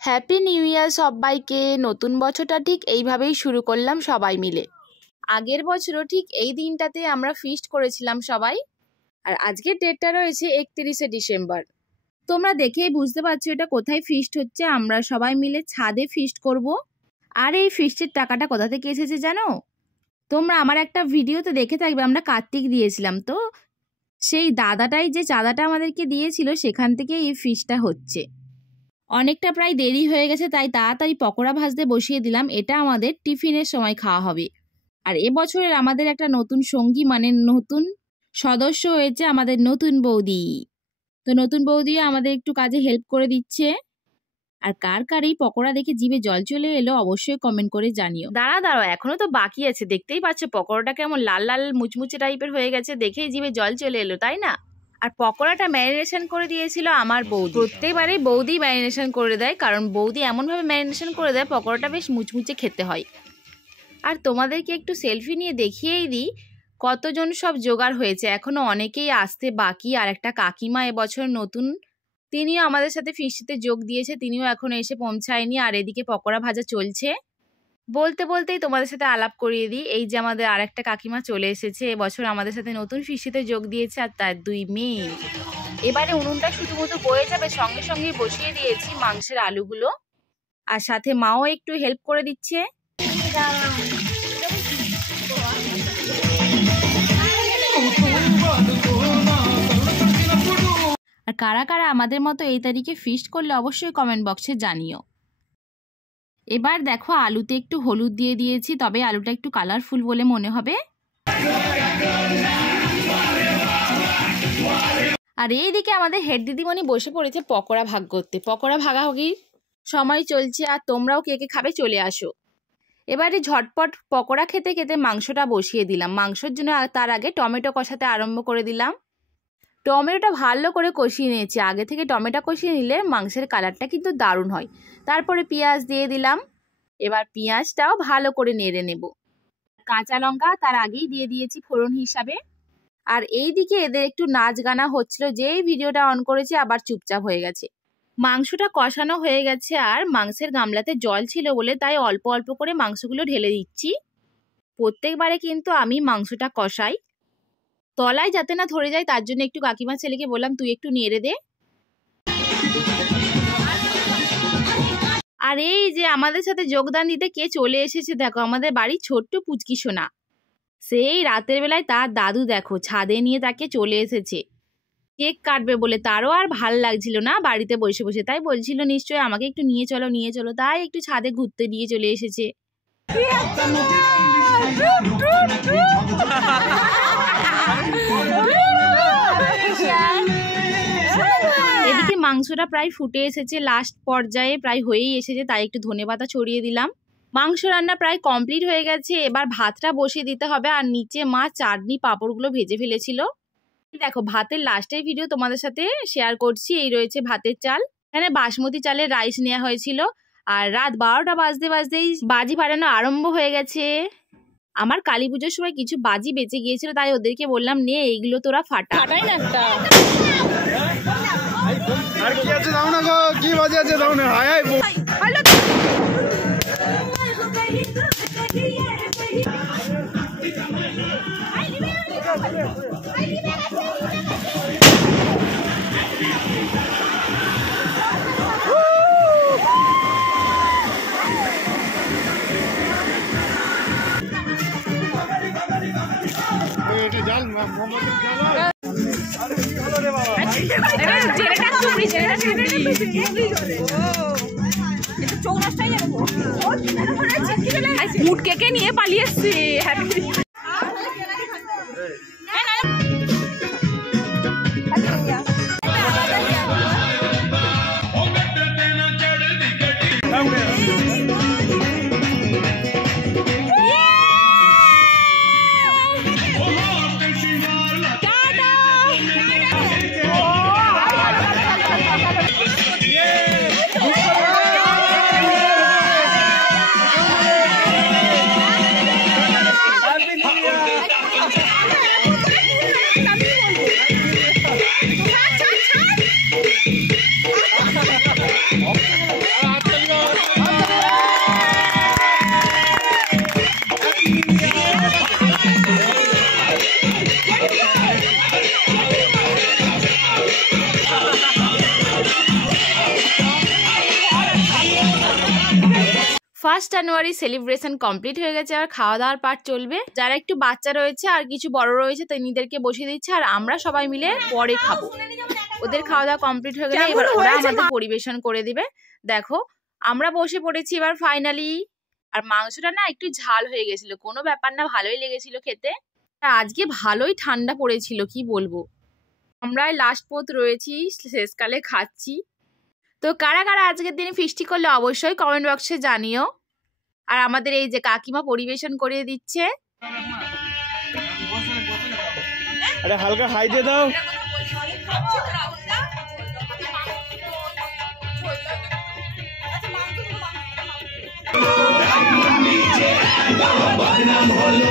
Happy new year সবাইকে। নতুন বছরটা ঠিক এইভাবেই শুরু করলাম সবাই মিলে। আগের বছরও ঠিক এই দিনটাতে আমরা ফিস্ট করেছিলাম সবাই। আর আজকের ডেটটা রয়েছে 31শে ডিসেম্বর। তোমরা দেখেই বুঝতে পারছো এটা কোথায় ফিস্ট হচ্ছে। আমরা সবাই মিলে ছাদে ফিস্ট করব। আর এই ফিস্টের টাকাটা কোথা থেকে এসেছে জানো? তোমরা আমার একটা ভিডিওতে দেখে থাকবে, আমরা কার্তিক দিয়েছিলাম, তো সেই দাদাটাই যে চাঁদাটা আমাদেরকে দিয়েছিল সেখান থেকে এই ফিস্টটা হচ্ছে। অনেকটা প্রায় দেরি হয়ে গেছে, তাই তাড়াতাড়ি পকোড়া ভাজতে বসিয়ে দিলাম। এটা আমাদের টিফিনের সময় খাওয়া হবে। আর এবছরের আমাদের একটা নতুন সঙ্গী, মানে নতুন সদস্য হয়েছে আমাদের নতুন বৌদি। তো নতুন বৌদিও আমাদের একটু কাজে হেল্প করে দিচ্ছে। আর কার কার এই পকোড়া দেখে জিভে জল চলে এলো অবশ্যই কমেন্ট করে জানিও। দাঁড়াও এখনো তো বাকি আছে। দেখতেই পাচ্ছ পকোড়াটা কেমন লাল লাল মুচমুচে টাইপের হয়ে গেছে, দেখেই জিভে জল চলে এলো, তাই না? আর পকোড়াটা ম্যারিনেশন করে দিয়েছিল আমার বৌদি। প্রত্যেকবারেই বৌদি ম্যারিনেশন করে দেয়, কারণ বৌদি এমনভাবে ম্যারিনেশন করে দেয় পকোড়াটা বেশ মুচমুচে খেতে হয়। আর তোমাদেরকে একটু সেলফি নিয়ে দেখিয়েই দিই কতজন সব জোগাড় হয়েছে। এখনো অনেকেই আসতে বাকি। আর একটা কাকিমা এবছর নতুন, তিনিও আমাদের সাথে ফিস্টিতে যোগ দিয়েছে, তিনিও এখনো এসে পৌঁছায়নি। আর এদিকে পকোড়া ভাজা চলছে। বলতে বলতেই তোমাদের সাথে আলাপ করিয়ে দিই, এই যে আমাদের আর একটা কাকিমা চলে এসেছে। এবছর আমাদের সাথে নতুন ফিস্টিতে যোগ দিয়েছে, আর তার 2 মেয়ে। এবারে উনুনটা শুধুমাত্র বয়ে যাবে, সঙ্গে সঙ্গেই বসিয়ে দিয়েছি মাংসের আলুগুলো। আর সাথে মাও একটু হেল্প করে দিচ্ছে। আর কারা কারা আমাদের মতো এই তারিখে ফিস্ট করলে অবশ্যই কমেন্ট বক্সে জানিও। এবার দেখো আলুতে একটু হলুদ দিয়ে দিয়েছি, তবে আলুটা একটু কালারফুল বলে মনে হবে। আর এইদিকে আমাদের হেড দিদিমণি বসে পড়েছে পকোড়া ভাগ করতে। পকোড়া ভাগাভাগির সময় চলছে, আর তোমরাও কে কে খাবে চলে আসো। এবারে ঝটপট পকোড়া খেতে খেতে মাংসটা বসিয়ে দিলাম। মাংসের জন্য তার আগে টমেটো কষাতে আরম্ভ করে দিলাম। টমেটোটা ভালো করে কষিয়ে নিয়েছি। আগে থেকে টমেটো কষিয়ে নিলে মাংসের কালারটা কিন্তু দারুণ হয়। তারপরে পেঁয়াজ দিয়ে দিলাম। এবার পেঁয়াজটাও ভালো করে নেড়ে নেব। কাঁচা লঙ্কা তার আগেই দিয়ে দিয়েছি ফোড়ন হিসাবে। আর এই দিকে এদের একটু নাচ গানা হচ্ছিল, যেই ভিডিওটা অন করেছি আবার চুপচাপ হয়ে গেছে। মাংসটা কষানো হয়ে গেছে, আর মাংসের গামলাতে জল ছিল বলে তাই অল্প অল্প করে মাংসগুলো ঢেলে দিচ্ছি। প্রত্যেকবারে কিন্তু আমি মাংসটা কষাই, তলায় যাতে না ধরে যায়, তার জন্য একটু কাকিমা ছেলেকে বললাম তুই একটু নেড়ে দে। আর এই যে আমাদের সাথে যোগদান দিতে কে চলে এসেছে দেখো, আমাদের বাড়ির ছোট্ট পুচকি সোনা। সেই রাতের বেলায় তার দাদু দেখো ছাদে নিয়ে তাকে চলে এসেছে কেক কাটবে বলে। তারও আর ভাল লাগছিল না বাড়িতে বসে বসে, তাই বলছিল নিশ্চয়ই আমাকে একটু নিয়ে চলো নিয়ে চলো, তাই একটু ছাদে ঘুরতে নিয়ে চলে এসেছে। এদিকে মাংসটা প্রায় ফুটে এসেছে, লাস্ট পর্যায়ে প্রায় হয়েই এসেছে, তাই একটু ধনেপাতা ছড়িয়ে দিলাম। মাংস রান্না প্রায় কমপ্লিট হয়ে গেছে। এবার ভাতটা বসিয়ে দিতে হবে। আর নিচে মা চাটনি পাঁপড়গুলো ভেজে ফেলেছিল। দেখো ভাতের লাস্টের ভিডিও তোমাদের সাথে শেয়ার করছি। এই রয়েছে ভাতের চাল, এখানে বাসমতি চালের রাইস নেওয়া হয়েছিল। আর রাত 12টা বাজতে বাজতেই বাজি ফাটানো আরম্ভ হয়ে গেছে। আমার কালী পুজোর সময় কিছু বাজি বেঁচে গিয়েছিল, তাই ওদেরকে বললাম নে এইগুলো তোরা ফাটাই না একটা। আর কি আছে দাও না গো, কি বাজি আছে দাও না। ফুড কেকে নিয়ে পালিয়ে এসছি। 1 জানুয়ারি সেলিব্রেশন কমপ্লিট হয়ে গেছে, আর খাওয়া দাওয়ার পার্ট চলবে। যারা একটু বাচ্চা রয়েছে আর কিছু বড় রয়েছে তিনিদেরকে বসিয়ে দিচ্ছে, আর আমরা সবাই মিলে পরে খাবো। ওদের খাওয়া দাওয়া কমপ্লিট হয়ে গেলে এবার ওরা আমাদের পরিবেশন করে দিবে। দেখো আমরা বসে পড়েছি এবার ফাইনালি। আর মাংসটা না একটু ঝাল হয়ে গেছিল, কোনো ব্যাপার না, ভালোই লেগেছিল খেতে। আজকে ভালোই ঠান্ডা পড়েছিল, কি বলবো। আমরা লাস্ট পথ রয়েছি, শেষকালে খাচ্ছি। তো কারা কারা আজকের দিনে ফিস্টি করলে অবশ্যই কমেন্ট বক্সে জানিও। আর আমাদের এই যে কাকিমা পরিবেশন করে দিচ্ছে। আরে হালকা হাই দিয়ে দাও। বদনাম হলো